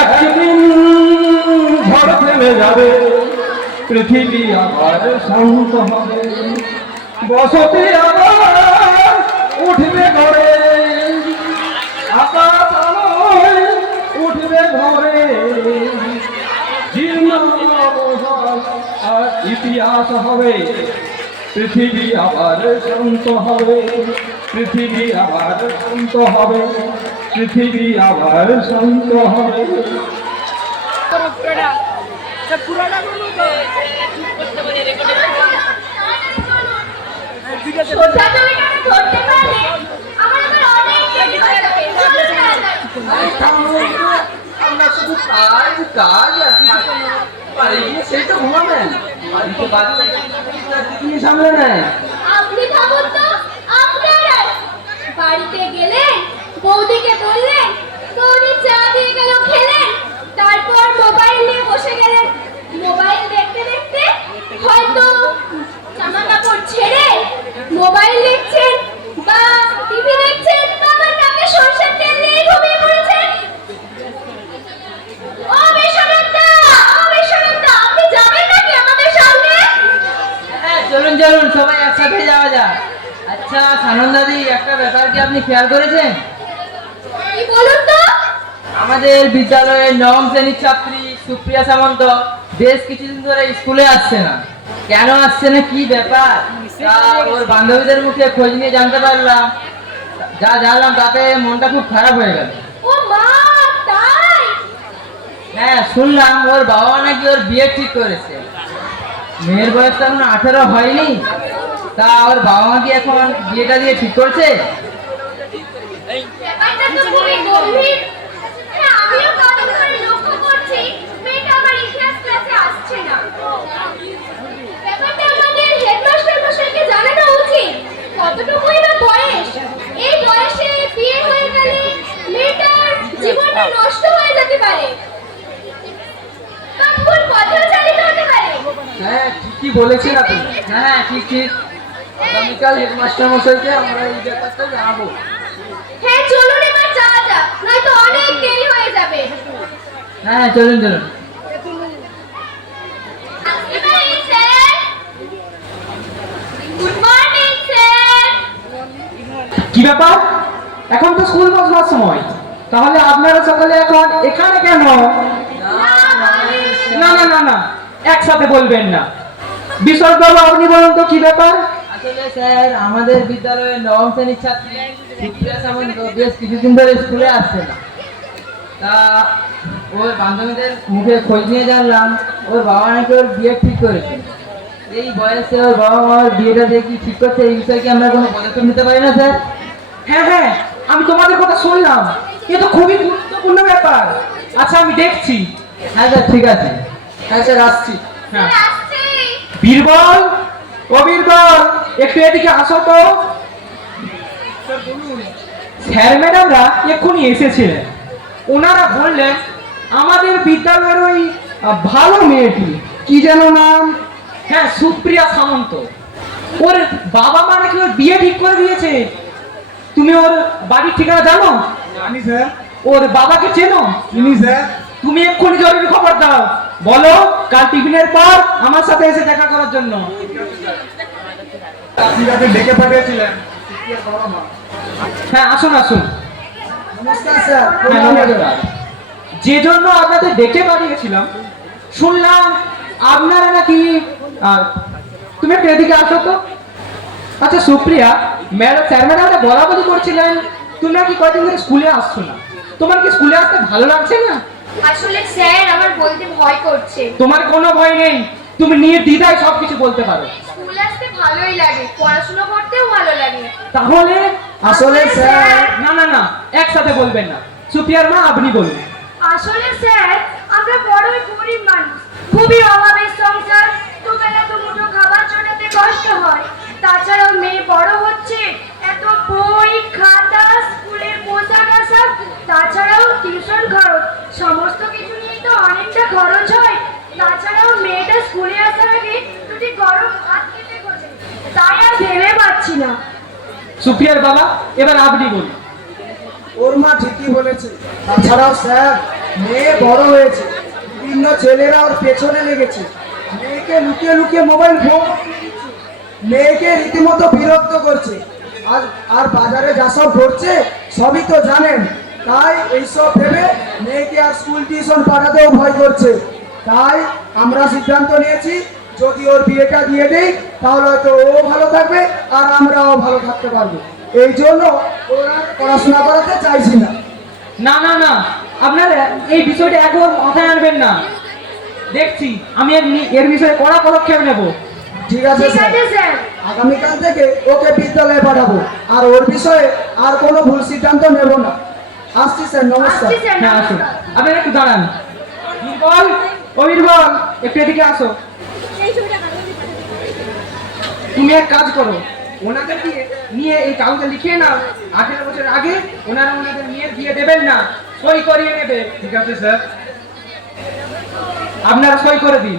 একদিন ঝড় থেমে যাবে, পৃথিবী আবার শান্ত হবে। বসতি আবার উঠবে ঘরে, আকাশ আলোয় উঠবে ঘরে। জীর্ণ ইতিহাস হবে, পৃথিবী আবার শান্ত হবে, পৃথিবী আবার শান্ত হবে। পৃথিবী আবার শান্ত হবে আমার শুধু কাজ কাজ আর কিছু বাড়ি গিয়ে সেই তো ঘুমাবেন। বাড়িতে বাচ্চা দিদি সামলে নেয় আপনি থামুন তো আপনারাই বাড়িতে গেলেন বৌদিকে বললেন বৌদি চা দিয়ে গেল খেলেন তারপর মোবাইল নিয়ে বসে গেলেন। মোবাইল দেখতে দেখতে হয়তো জামা কাপড় ছেড়ে মোবাইল দেখছেন বা টিভি দেখছেন বা আমার নাকে সরষের তেল নিয়ে ঘুমিয়ে পড়েছেন। হ্যাঁ চলুন চলুন, সবাই একসাথে যাওয়া যাক। আচ্ছা সানন্দ দাদি একটা ব্যাপার কি আপনি খেয়াল করেছেন? কি বলুন তো? আমাদের বিদ্যালয়ের নবম শ্রেণির ছাত্রী সুপ্রিয়া সামন্ত বেশ কিছুদিন ধরে স্কুলে আসছে না। কেন আসছে না? কি ব্যাপার? ওর বান্ধবীদের মুখে খোঁজ নিয়ে জানতে পারলাম। যা জানলাম তাতে মনটা খুব খারাপ হয়ে গেল। ও মা তাই? হ্যাঁ শুনলাম ওর বাবা নাকি ওর বিয়ে ঠিক করেছে। মেয়ের বয়স তো এখন আঠেরো হয়নি। তা ওর বাবা মা কি এখন বিয়েটা দিয়ে ঠিক করছে? হ্যাঁ ঠিকই বলেছেন আপনি। হ্যাঁ ঠিক ঠিক। আগামীকাল হেডমাস্টার মশাইকে আমরা এই ব্যাপারটা জানাব। হ্যাঁ চলুন নয়তো অনেক দেরি হয়ে যাবে। হ্যাঁ চলুন চলুন। কি ব্যাপার? এখন তো স্কুল বসবার সময়। তাহলে আপনারা সকালে এখন এখানে কেন? না না না না একসাথে বলবেন না। বিশাল বাবু আপনি বলুন তো কি ব্যাপার? আসলে স্যার আমাদের বিদ্যালয়ের নবম শ্রেণির ছাত্রী বেশ কিছুদিন ধরে স্কুলে আসছে না। তা ওর বান্ধবীদের মুখে খোঁজ নিয়ে জানলাম ওর বাবা নাকি ওর বিয়ে ঠিক করেছে। এই বয়সে ওর বাবা মা ওর বিয়েটা দেখি ঠিক করছে এই বিষয়ে কি আমরা কোনো পদক্ষেপ নিতে পারি না স্যার? হ্যাঁ হ্যাঁ আমি তোমাদের কথা শুনলাম। এ তো খুবই গুরুত্বপূর্ণ ব্যাপার। আচ্ছা আমি দেখছি। হ্যাঁ স্যার ঠিক আছে। হ্যাঁ স্যার আসছি। হ্যাঁ। বীরবল ও বীরবল একটু এদিকে আসো তো। স্যার ম্যাডামরা এক্ষুনি এসেছিলেন। ওনারা বললেন আমাদের বিদ্যালয়ের ওই ভালো মেয়েটি কি যেন নাম? হ্যাঁ সুপ্রিয়া সামন্ত। ওর বাবা মা নাকি ওর বিয়ে ঠিক করে দিয়েছে। তুমি ওর বাড়ির ঠিকানা জানো? জানি স্যার। ওর বাবাকে চেনো? চিনি স্যার। তুমি এক্ষুনি জরুরি খবর দাও। বলো কাল টিফিনের পর আমার সাথে এসে দেখা করার জন্য। ডেকে পাঠিয়েছিলেন। হ্যাঁ আসুন আসুন। নমস্কার স্যার। হ্যাঁ, যে জন্য আপনাদের ডেকে পাঠিয়েছিলাম শুনলাম আপনারা নাকি তুমি একটু এদিকে আসো তো। আচ্ছা সুপ্রিয়া ম্যাডাম স্যার ম্যাডামরা বলা বলি করছিলেন তুমি নাকি কয়দিন ধরে স্কুলে আসছো না? তোমার কি স্কুলে আসতে ভালো লাগছে না? আসলে স্যার আমার বলতে ভয় করছে। তোমার কোনো ভয় নেই। তুমি নিয়ে দিদায় সবকিছু বলতে পারো। স্কুল আসতে ভালোই লাগে পড়াশোনা করতেও ভালো লাগে। তাহলে আসলে স্যার না না না একসাথে বলবেন না। সুপ্রিয়ার মা আপনি বলুন। আসলে স্যার আমরা বড়ই গরিব মানুষ। খুবই অভাবের সংসার। দুবেলা তো মুঠো খাবার জোটাতে কষ্ট হয়। তাছাড়াও মেয়ে বড় হচ্ছে এত বই খাতা স্কুলের পোশাক আশাক তাছাড়াও টিউশন খরচ। সমস্ত কিছু নিয়ে তো অনেকটা খরচ হয়। তাছাড়াও মেয়েটা স্কুলে আসার আগে দুটি গরম ভাত খেতে খোঁজে তাই আর ভেবে পাচ্ছি না। সুপ্রিয়ার বাবা এবার আপনি বলুন। ওর মা ঠিকই বলেছে। তাছাড়াও স্যার মেয়ে বড় হয়েছে। বিভিন্ন ছেলেরা ওর পেছনে লেগেছে। মেয়েকে লুকিয়ে লুকিয়ে মোবাইল ফোন মেয়েকে রীতিমতো বিরক্ত করছে। আর আর বাজারে যা সব ঘটছে, সবই তো জানেন। তাই এইসব ভেবে মেয়েকে আর স্কুল টিউশন পাঠাতেও ভয় করছে। তাই আমরা সিদ্ধান্ত নিয়েছি, যদি ওর বিয়েটা দিয়ে দেই, তাহলে হয়তো ও ভালো থাকবে আর আমরাও ভালো থাকতে পারব। এই জন্য ওরা পড়াশোনা করাতে চাইছি না। না না না। আপনারা এই বিষয়টা একবার মাথায় আনবেন না। দেখছি, আমি এর এর বিষয়ে কড়া পদক্ষেপ নেব। ঠিক আছে স্যার। আগামীকাল থেকে ওকে বিদ্যালয়ে পাঠাবো। আর ওর বিষয়ে আর কোনো ভুল সিদ্ধান্ত নেব না। আসছি স্যার নমস্কার। হ্যাঁ আসুন। নমস্কার। একটু দাঁড়ান। বীরবল ও বীরবল একটু এদিকে আসো। তুমি এক কাজ করো। ওনাদের দিয়ে নিয়ে এই কাগজে লিখিয়ে নাও। আঠেরো বছর আগে ওনারা ওনাদের মেয়ের বিয়ে দেবেন না। সই করিয়ে নেবে। ঠিক আছে স্যার। আপনারা সই করে দিন।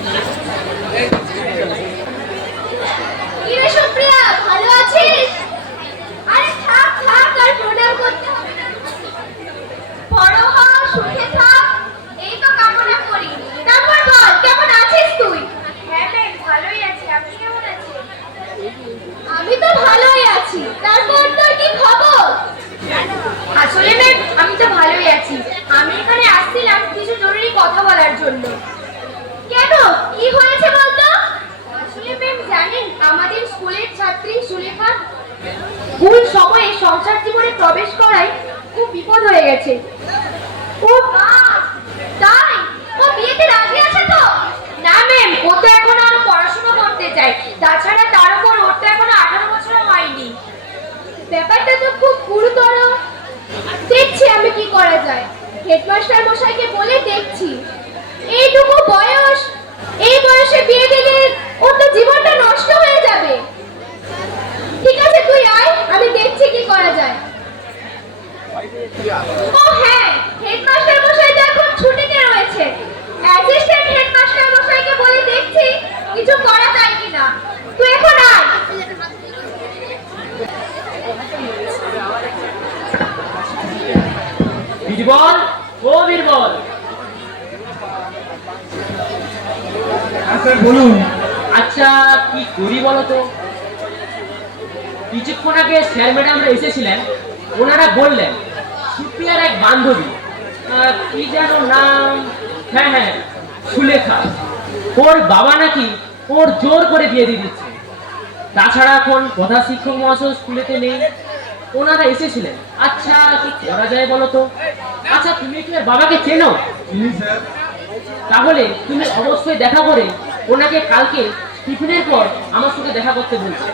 তো ভালোই আছি। আমি এখানে আসছিলাম কিছু জরুরি কথা বলার জন্য। কেন? কি হয়েছে বলতো? আসলে ম্যাম জানেন, আমাদের স্কুলের ছাত্রী সুলেখা ভুল সময়ে সংসার জীবনে প্রবেশ করায় খুব বিপদ হয়ে গেছে। ও মা! তাই? ও বিয়েতে রাজি আছে তো? না ম্যাম ও তো এখন আরও পড়াশোনা করতে চায়। তাছাড়া তার উপর ওর তো এখনও আঠারো বছর হয়নি। ব্যাপারটা তো খুব গুরুতর। দেখছি আমি কি করা যায়। হেডমাস্টার মশাইকে বলে দেখছি। এইটুকু বয়স এই বয়সে বিয়ে দিলে ওর তো জীবনটা নষ্ট হয়ে যাবে। ঠিক আছে তুই আয় আমি দেখছি কি করা যায় ও হ্যাঁ হেডমাস্টার মশাই তো এখন ছুটিতে রয়েছে অ্যাসিস্ট্যান্ট হেডমাস্টার মশাইকে বলে দেখছি কিছু করা যায় কিনা তুই এখন আয় বীরবল ও বীরবল। হ্যাঁ বলুন। আচ্ছা কি করি বলো তো? কিছুক্ষণ আগে স্যার ম্যাডামরা এসেছিলেন ওনারা বললেন সুপ্রিয়ার এক বান্ধবী কি যেন নাম? হ্যাঁ হ্যাঁ সুলেখা। ওর বাবা নাকি ওর জোর করে বিয়ে দিয়ে দিচ্ছে। তাছাড়া এখন কথা শিক্ষক মহাশয় স্কুলেতে নেই। ওনারা এসেছিলেন। আচ্ছা কি করা যায় বলো তো? আচ্ছা তুমি কি বাবাকে চেনো? তাহলে তুমি অবশ্যই দেখা করে ওনাকে কালকে টিফিনের পর আমার সঙ্গে দেখা করতে বলছি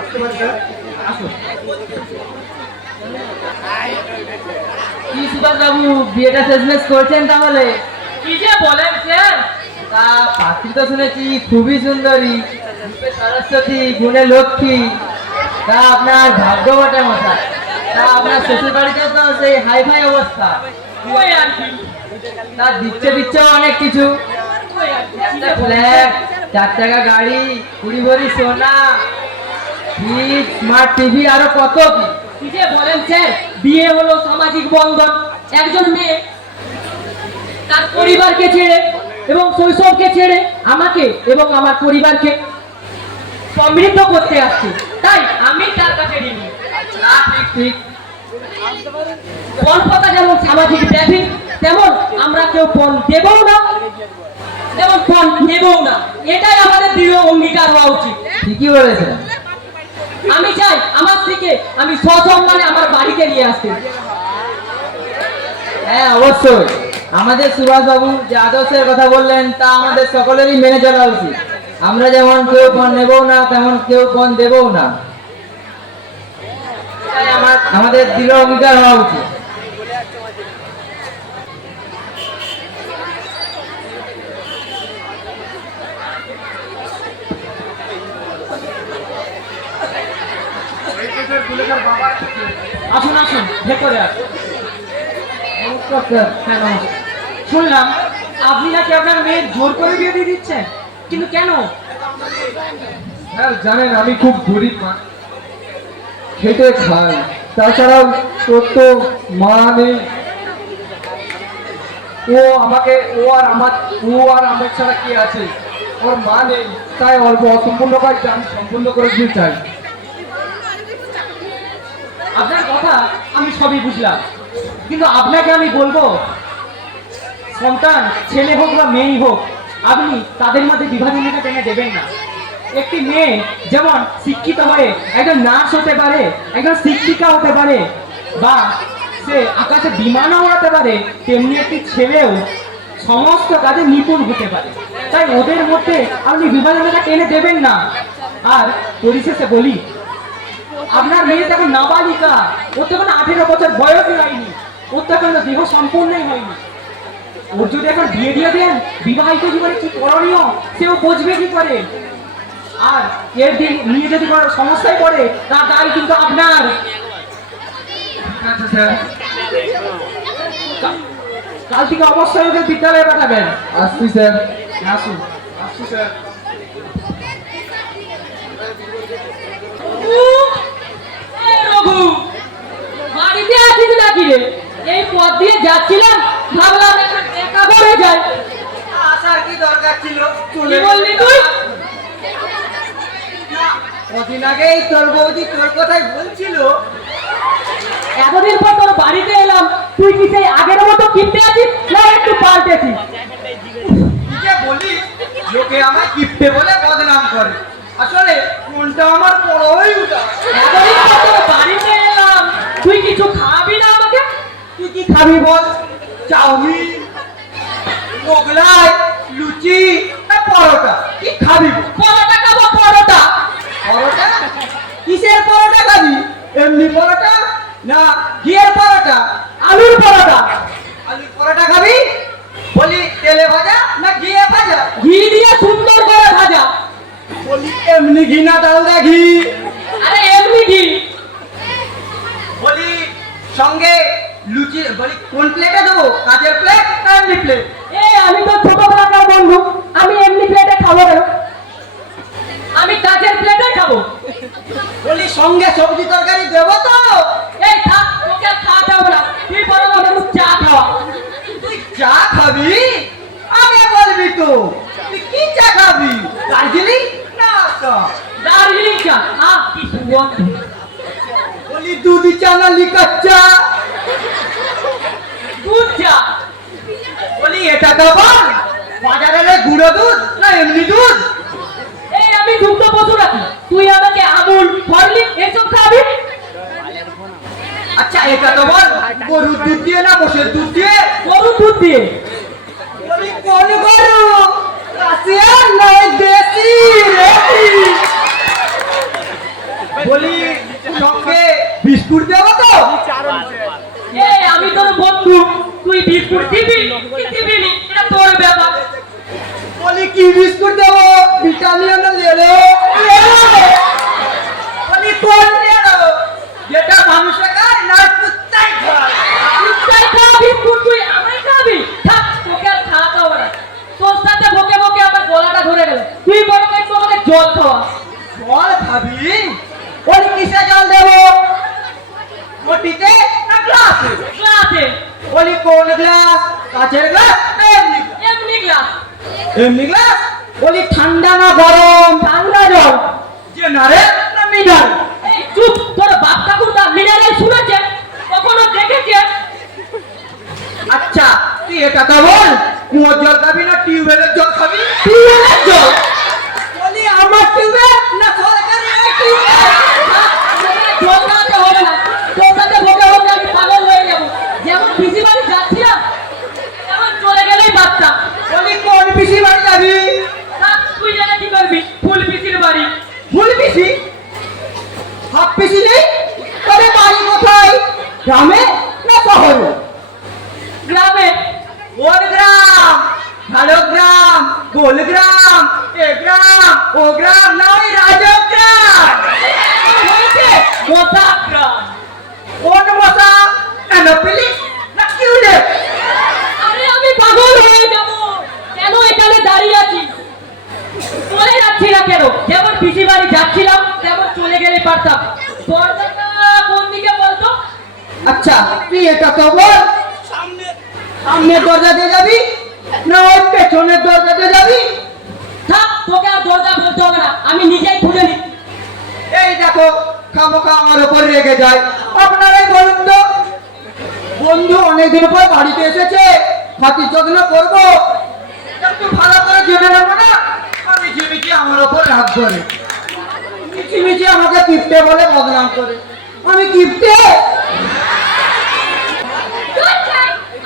আসতে পারি স্যার আসো কি সুভাষ বাবু বিয়েটা শেষমেশ করছেন তাহলে? কি যে বলেন, স্যার? তা পাত্রী তো শুনেছি, খুবই সুন্দরী। সরস্বতী, গুণে লক্ষ্মী। তা আপনার ভাগ্য বটে মশাই। তা আপনার শ্বশুর বাড়িতে তো সেই হাই ফাই অবস্থা। ওই আর কি? তা দিচ্ছে দিচ্ছে অনেক কিছু। ফ্ল্যাট চার চাকা গাড়ি কুড়ি ভরি সোনা ফ্রিজ স্মার্ট টিভি আরও কত কি? কি যে বলেন স্যার বিয়ে হলো সামাজিক বন্ধন একজন মেয়ে তার পরিবারকে ছেড়ে এবং শৈশবকে ছেড়ে আমাকে এবং আমার পরিবারকে সমৃদ্ধ করতে আসছে। তাই আমি তার কাছে ঋণী। না ঠিক ঠিক। পণ পাতা যেমন সামাজিক ব্যাধি তেমন আমরা কেউ পণ দেবও না যেমন পণ নেবও না। এটাই আমাদের দৃঢ় অঙ্গীকার হওয়া উচিত। ঠিকই বলেছেন। আমি চাই আমার থেকে আমি সসম্মানে আমার বাড়িতে নিয়ে আসতে। হ্যাঁ অবশ্যই। আমাদের সুভাষ বাবু যে আদর্শের কথা বললেন তা আমাদের সকলেরই মেনে চলা উচিত। আমরা যেমন কেউ পণ নেবও না তেমন কেউ পণ দেবও না। আমাদের দৃঢ় অঙ্গীকার হওয়া উচিত। আসুন আসুন ভেতরে আসুন। নমস্কার স্যার। হ্যাঁ নমস্কার। শুনলাম আপনি নাকি আপনার মেয়ের জোর করে বিয়ে দিয়ে দিচ্ছেন? কিন্তু কেন? জানেন, আমি খুব গরিব মানুষ খেটে খাই। তাছাড়াও তোর তো মা নেই। ও আমাকে, ও আর আমার, ও আর আমার ছাড়া কি আছে? ওর মা নেই। তাই অল্প অসম্পূর্ণ কাজটা আমি সম্পূর্ণ করে দিতে চাই। আপনার কথা আমি সবই বুঝলাম। কিন্তু আপনাকে আমি বলব, সন্তান, ছেলে হোক বা মেয়েই হোক আপনি তাদের মধ্যে বিভাজনটা টেনে দেবেন না। একটি মেয়ে যেমন শিক্ষিত হয়ে একজন নার্স হতে পারে, একজন শিক্ষিকা হতে পারে, বা সে আকাশে বিমানও উড়াতে পারে, তেমনি একটি ছেলেও সমস্ত কাজে নিপুণ হতে পারে। তাই ওদের মধ্যে আপনি বিভাজনটা টেনে দেবেন না। আর পরিশেষে বলি, আপনার মেয়ে তখন নাবালিকা, ওর তো এখন আঠেরো বছর বয়সই হয়নি, ওর তো এখন দেহ সম্পূর্ণই হয়নি। ওর যদি এখন বিয়ে দিয়ে দেন। বিবাহিত জীবনে কি করণীয়? সেও বুঝবে কি করে? আর এর দিন নিয়ে যদি কোনো সমস্যায় পড়ে তার দায় কিন্তু আপনার। ঠিক স্যার। কাল থেকে অবশ্যই ওদের বিদ্যালয়ে পাঠাবেন। আসছি স্যার। আসুন। আসছি স্যার। রঘু বাড়িতে আছিস নাকি রে? এই পথ দিয়ে যাচ্ছিলাম ভাবলাম একটু দেখা করে যাই আসার কি দরকার ছিল? কি বললি তুই? কদিন আগেই তোর বৌদি তোর কথাই বলছিল। এতদিন পর তোর বাড়িতে এলাম তুই কি সেই আগের মতো কিনতে আছিস না একটু পাল্টেছিস বলি লোকে আমায় কিপটে বলে বদনাম করে। আসলে কোনটা আমার বড়ই উদাস এতদিন পর তোর বাড়িতে এলাম তুই কিছু খাবি না? তুই কি খাবি বল? চাউমিন মোগলাই লুচি না পরোটা। কি খাবি পরোটা খাব পরোটা। পরোটা? কিসের পরোটা খাবি? এমনি পরোটা না ঘিয়ের পরোটা? আলুর পরোটা? আলুর পরোটা খাবি? বলি তেলে ভাজা না ঘিয়ে ভাজা? ঘি দিয়ে সুন্দর করে ভাজা। বলি এমনি ঘি না ডালদা ঘি। আরে এমনি ঘি। বলি সঙ্গে লুচি বলি কোন প্লেটে দেবো? কাজের প্লেট না এমনি প্লেট এই আমি তো ছোটবেলাকার বন্ধু। আমি এমনি প্লেটে খাব কেন? আমি কাচের প্লেটে খাব। বলি সঙ্গে সবজি তরকারি দেবো তো? এই থাক তোকে আর খাওয়াতে না। তুই আমাকে একটু চা খাওয়া তুই চা খাবি? আগে বলবি তো। তুই কি চা খাবি? দার্জিলিং? না? দার্জিলিং চা। আহ কি বলি দুধি চা না লিকার চা দুধ চা বলি এটা তো বল বাজারের ওই গুঁড়ো দুধ না এমনি দুধ? এই আমি দুগ্ধ পশু রাখি তুই আমাকে আমুল হরলিক্স এসব খাবি? আচ্ছা এটা তো বল গরুর দুধ দিয়ে না মোষের দুধ দিয়ে? গরু দুধ দিয়ে। কোন গরু? রাশিয়ান না দেশি বলি সঙ্গে বিস্কুট দেবো তো? আমি তোর বন্ধু। তুই বিস্কুট দিবি? কি দিবি নি? এটা তোর ব্যাপার। বলি কি বিস্কুট দেবো? ভিটামিন না লেলো বলি কোন লেলো যেটা মানুষে খায় না কুত্তাই খায়। তুই খা বিস্কুট তুই আমায় খাবি? থাক তোকে আর খাওয়াতে হবে না। তোর সাথে বকে বকে আমার গলাটা ধরে গেল। তুই বরং একটু আমাকে জল খাওয়া। জল খাবি? বলি কিসে জল দেবো? ঘটিতে না গ্লাসে? গ্লাসে। বলি কোন গ্লাস? কাচের গ্লাস? এমনি গ্লাস। এমনি গ্লাস। বলি ঠান্ডা না গরম? ঠান্ডা জল জেনারেল না মিনারেল। চুপ তোর বাপ ঠাকুরদা মিনারেল শুনেছে? কখনো দেখেছে? আচ্ছা তুই এটা তো বল? কুয়োর জল খাবি না টিউবওয়েলের জল খাবি? টিউবওয়েলের জল? বলি আমার টিউবওয়েল না সরকারি এই টিউবওয়েল জল খাওয়াতে হবে না তোর সাথে বকে বকে আমি পাগল হয়ে যাব যেমন পিসি বাড়ি যাচ্ছিলাম তেমন চলে গেলেই পারতাম বলি কোন পিসি বাড়ি যাবি থাক, তুই জানে কি করবি ফুল পিসির বাড়ি ফুল পিসি হাফ পিসি নেই? তবে বাড়ি কোথায়? গ্রামে না শহরে? গ্রামে। কোন গ্রাম ভালো গ্রাম গোল গ্রাম এ গ্রাম ও গ্রাম না ওই রাজব গ্রাম গ্রাম। কোন মশা? অ্যানোফিলিস না আরে আমি পাগল হয়ে যাব। কেন এখানে দাঁড়িয়ে আছি চলে যাচ্ছি না কেন? যেমন পিসি বাড়ি যাচ্ছিলাম তেমন চলে গেলে পারতাম। দরজাটা কোন দিকে বলতো? আচ্ছা তুই এটা তো বল। সামনের দরজা দিয়ে যাবি না ওই পেছনের দরজা দিয়ে যাবি? থাক তোকে আর দরজা বলতে হবে না। আমি নিজেই খুলে নি। এই দেখো খামোখা আমার রেগে যায়। আপনারাই বলুন তো বন্ধু অনেকদিন পর বাড়িতে এসেছে। খাতির যত্ন করব। একটু ভালো করে জেনে নেব না? আমি মিছিমিছি আমার উপর রাগ করে। মিছিমিছি আমাকে কিপ্টে বলে বদনাম করে? আমি কিপ্টে?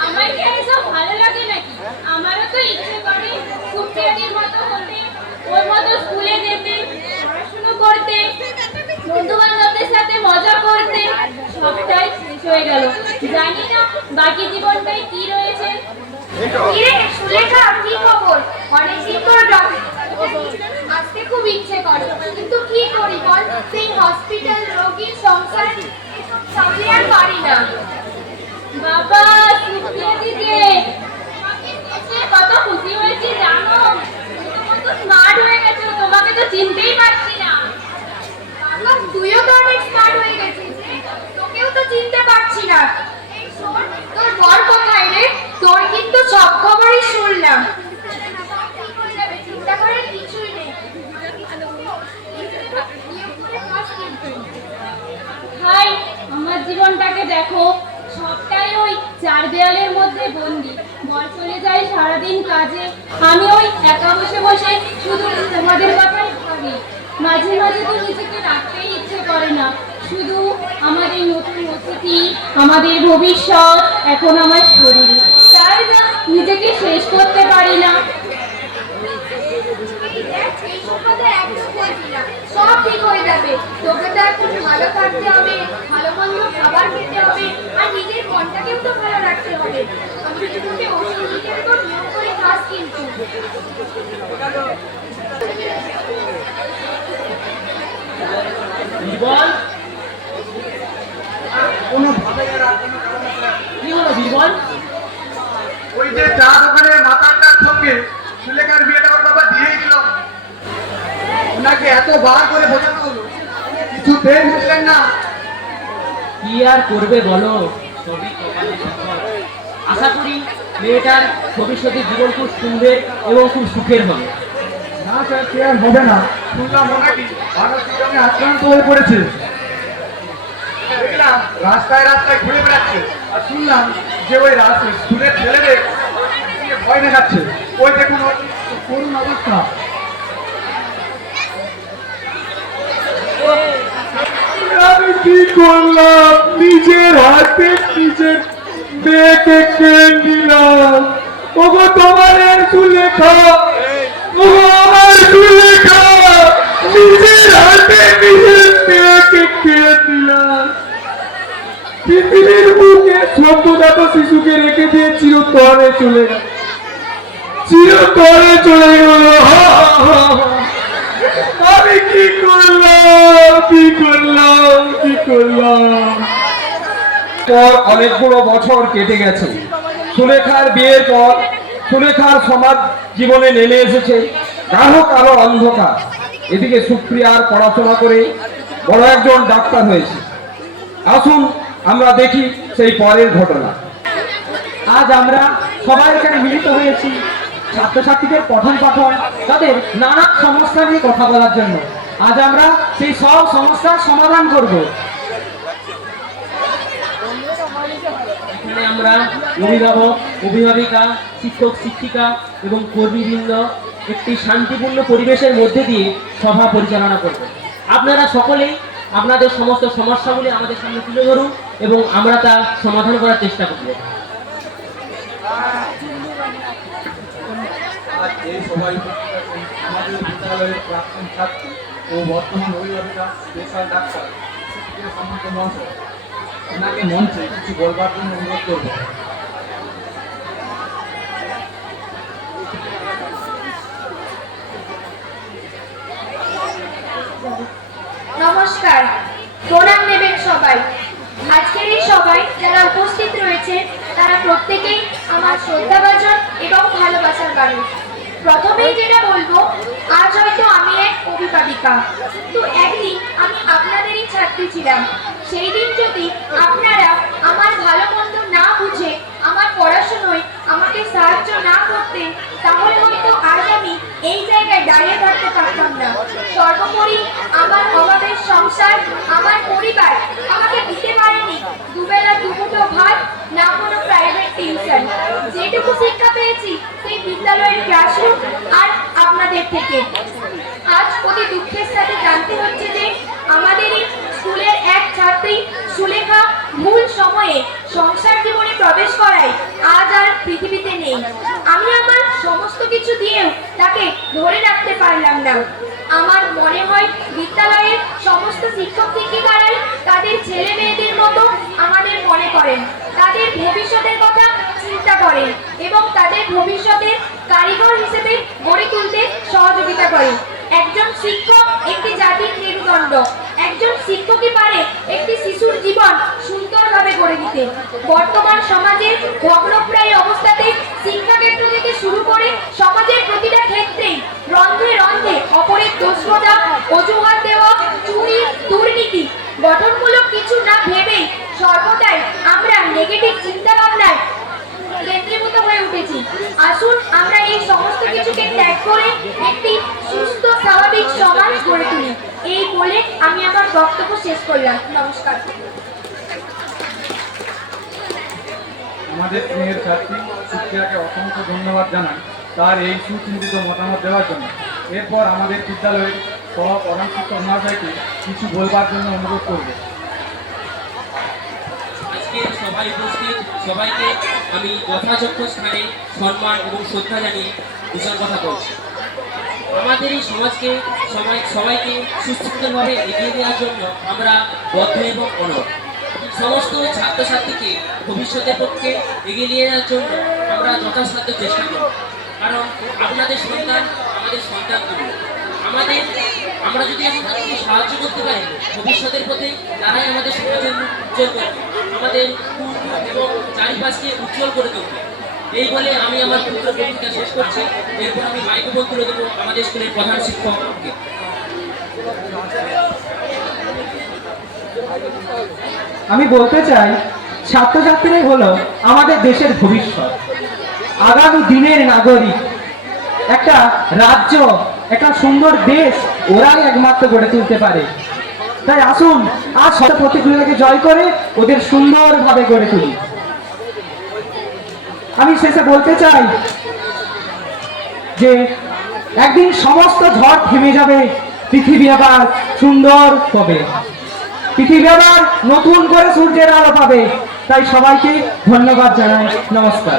আমার কি এসব ভালো লাগে নাকি? আমারও তো ইচ্ছে করে সুপ্রিয়াদির মতো হতে ওর মতো স্কুলে যেতে পড়াশুনো করতে বন্ধু বান্ধবদের সাথে মজা করতে। সবটাই হয়ে গেল। জানি না বাকি জীবনটাই কি রয়েছে। কিরে সুলেখা কি খবর? অনেকদিন পর আসতে খুব ইচ্ছে করে। সেই হসপিটাল রোগীর সংসার এসব পারি না। বাবা সুপ্রিয়া দিদি কত খুশি হয়েছি, জানো? কত স্মার্ট হয়ে গেছো, তোমাকে তো চিনতেই পারছি না। বাবা, তুইও তো অনেক স্মার্ট হয়ে গেছিস তোকেও তো চিনতে পারছি না। তোর বর কোথায় রে? তোর কিন্তু সব খবরই শুনলাম চিন্তা করার কিছুই নেই হাই আমার জীবনটাকে দেখো, সবটাই ওই চার দেয়ালের মধ্যে বন্দি। বর চলে যায় সারাদিন কাজে। আমি ওই একা বসে বসে শুধু তোমাদের কথাই ভাবি। মাঝে মাঝে তো নিজেকে রাখতেই ইচ্ছে করে না। শুধু আমাদের নতুন অতিথি, আমাদের ভবিষ্যৎ, এখন আমার শরীর। তাই না, নিজেকে শেষ করতে পারি না। সব ঠিক হয়ে যাবে। তোকে তো এখন ভালো থাকতে হবে ভালো মন্দ খাবার খেতে হবে আর নিজের মনটাকেও তো ভালো রাখতে হবে। আমি যদি তোকে ওষুধ দিতে তো নিয়ম করে খাস কিন্তু। বীরবল কোনো কারণে কি হলো বীরবল ওই যে চা দোকানের মাতালটার সঙ্গে সুলেখার বিয়েটা ওর বাবা দিয়েই দিল ওনাকে এতবার করে বোঝানো হলো। কিছুতেই বুঝলেন না। কি আর করবে বলো? সবই কপালের আশা করি মেয়েটার ভবিষ্যতের জীবন খুব সুন্দর এবং খুব সুখের হবে। না স্যার সে আর হবে না। শুনলাম ও নাকি মানসিক আক্রান্ত হয়ে পড়েছে। দেখলাম রাস্তায় রাস্তায় ঘুরে বেড়াচ্ছে। আর শুনলাম যে ওই রাস্তায় স্কুলের ছেলেদের ভয় দেখাচ্ছে। ওই দেখুন করুণ অবস্থা। আমি কি করলাম? নিজের হাতে নিজের মেয়েকে ওগো তোমার সুলেখা। ওগো আমার সুলেখা। নিজের হাতে নিজের মেয়েকে কেড়ে নিলাম। পৃথিবীর বুকে সভ্যজাত শিশুকে রেখে দিয়ে চিরতরে চলে গেল। চিরতরে চলে গেল। হা, হা। আমি কি করলাম? কি করলাম? কি করলাম? পর অনেকগুলো বছর কেটে গেছে। সুলেখার বিয়ের পর সুলেখার সমাজ জীবনে নেমে এসেছে। কারও কারও অন্ধকার। এদিকে সুপ্রিয়ার পড়াশোনা করে বড় একজন ডাক্তার হয়েছে। আসুন আমরা দেখি সেই পরের ঘটনা। আজ আমরা সবাই এখানে মিলিত হয়েছি। ছাত্রছাত্রীদের পঠন পাঠন, তাদের নানা সমস্যা নিয়ে কথা বলার জন্য। আজ আমরা সেই সব সমস্যার সমাধান করব। এখানে আমরা অভিভাবক, অভিভাবিকা, শিক্ষক, শিক্ষিকা এবং কর্মীবৃন্দ একটি শান্তিপূর্ণ পরিবেশের মধ্যে দিয়ে সভা পরিচালনা করব। আপনারা সকলেই আপনাদের সমস্ত সমস্যাগুলি আমাদের সামনে তুলে ধরুন এবং আমরা তা সমাধান করার চেষ্টা করব। এই আমাদের বিদ্যালয়ের প্রাক্তন ও বর্তমান অভিভাবিকা স্পেশাল ডাক্তার মহাশয়। ওনাকে মঞ্চে কিছু বলবার জন্য অনুরোধ করব। নমস্কার, প্রণাম নেবেন সবাই। আজকের এই সবাই যারা উপস্থিত রয়েছে তারা প্রত্যেকেই আমার শ্রদ্ধাভাজন এবং ভালোবাসার মানুষ প্রথমেই যেটা বলব, আজ হয়তো আমি এক অভিভাবিকা। কিন্তু একদিন আমি আপনাদেরই ছাত্রী ছিলাম। সেই দিন যদি আপনারা আমার ভালো মন্দ না বুঝে, আমার পড়াশুনোয় আমাকে সাহায্য না করতেন, তাহলে হয়তো আজ আমি এই জায়গায় দাঁড়িয়ে থাকতে পারতাম না। সর্বোপরি আমার অভাবের সংসার, আমার পরিবার আমাকে দিতে পারেনি। দুবেলা দুমুঠো ভাত, না কোনো বিদ্যালয়ের ক্লাসরুম আর আপনাদের থেকে। আজ অতি দুঃখের সাথে জানতে হচ্ছে যে আমাদেরই স্কুলের এক ছাত্রী সুলেখা ভুল সময়ে সংসার জীবনে প্রবেশ করায় আজ আর পৃথিবীতে নেই। আমি আমার সমস্ত কিছু দিয়েও তাকে ধরে রাখতে পারলাম না। আমার মনে হয় বিদ্যালয়ের সমস্ত শিক্ষক শিক্ষিকারাই তাদের ছেলে মেয়েদের মতো আমাদের মনে করেন। তাদের ভবিষ্যতের কথা চিন্তা করে এবং তাদের ভবিষ্যতের কারিগর হিসেবে গড়ে তুলতে সহযোগিতা করে। একজন শিক্ষক একটি জাতির মেরুদণ্ড। একজন শিক্ষকই পারে একটি শিশুর জীবন সুন্দরভাবে গড়ে দিতে। বর্তমান সমাজে ভগ্নপ্রায় অবস্থাতে শিক্ষাক্ষেত্র থেকে শুরু করে সমাজের প্রতিটা ক্ষেত্রেই রন্ধে রন্ধে অপরের দোষতা অজুহাত দেওয়া চুরি দুর্নীতি গঠনমূলক কিছু না ভেবেই সর্বদাই আমরা নেগেটিভ চিন্তা ভাবনায় কেন্দ্রীভূত হয়ে উঠেছি আসুন আমরা এই সমস্ত কিছুকে ত্যাগ করে একটি সুস্থ স্বাভাবিক সমাজ গড়ে তুলি এই বলে আমি আমার বক্তব্য শেষ করলাম। নমস্কার। আমাদের স্নেহের ছাত্রী সুপ্রিয়াকে অসংখ্য ধন্যবাদ জানাই তার এই সুচিন্তিত মতামত দেওয়ার জন্য। এরপর আমাদের বিদ্যালয়ের সহ প্রধান শিক্ষক মহাশয়কে কিছু বলবার জন্য অনুরোধ করব। আজকে সবাই উপস্থিত সবাইকে আমি যথাযোগ্য স্থানে সম্মান এবং শ্রদ্ধা জানিয়ে দুজন কথা বলছি। আমাদের এই সমাজকে, সবাই, সবাইকে সুস্থভাবে এগিয়ে দেওয়ার জন্য আমরা বদ্ধ এবং অনড়। সমস্ত ছাত্রছাত্রীকে ভবিষ্যতের পক্ষে এগিয়ে নিয়ে যাওয়ার জন্য আমরা যথাসাধ্য চেষ্টা করব। কারণ আপনাদের সন্তান আমাদের সন্তান আমাদের, আমরা যদি এখন তাদেরকে সাহায্য করতে পারি ভবিষ্যতের পথে, তারাই আমাদের সমাজের উজ্জ্বল করবে। আমাদের এবং চারিপাশকে উজ্জ্বল করে তুলবে। এই বলে আমি আমার পুত্র বক্তৃতা শেষ করছি। এরপর আমি মাইক্রোফোন তুলে দেবো আমাদের স্কুলের প্রধান শিক্ষককে আমি বলতে চাই, ছাত্রছাত্রীরাই হলো আমাদের দেশের ভবিষ্যৎ। আগামী দিনের নাগরিক। একটা রাজ্য, একটা সুন্দর দেশ ওরাই একমাত্র গড়ে তুলতে পারে। তাই আসুন, আজ শত প্রতিকূলতাকে জয় করে ওদের সুন্দরভাবে গড়ে তুলি আমি শেষে বলতে চাই যে একদিন সমস্ত ঝড় থেমে যাবে, পৃথিবী আবার সুন্দর হবে। পৃথিবী আবার নতুন করে সূর্যের আলো পাবে। তাই সবাইকে ধন্যবাদ জানাই। নমস্কার।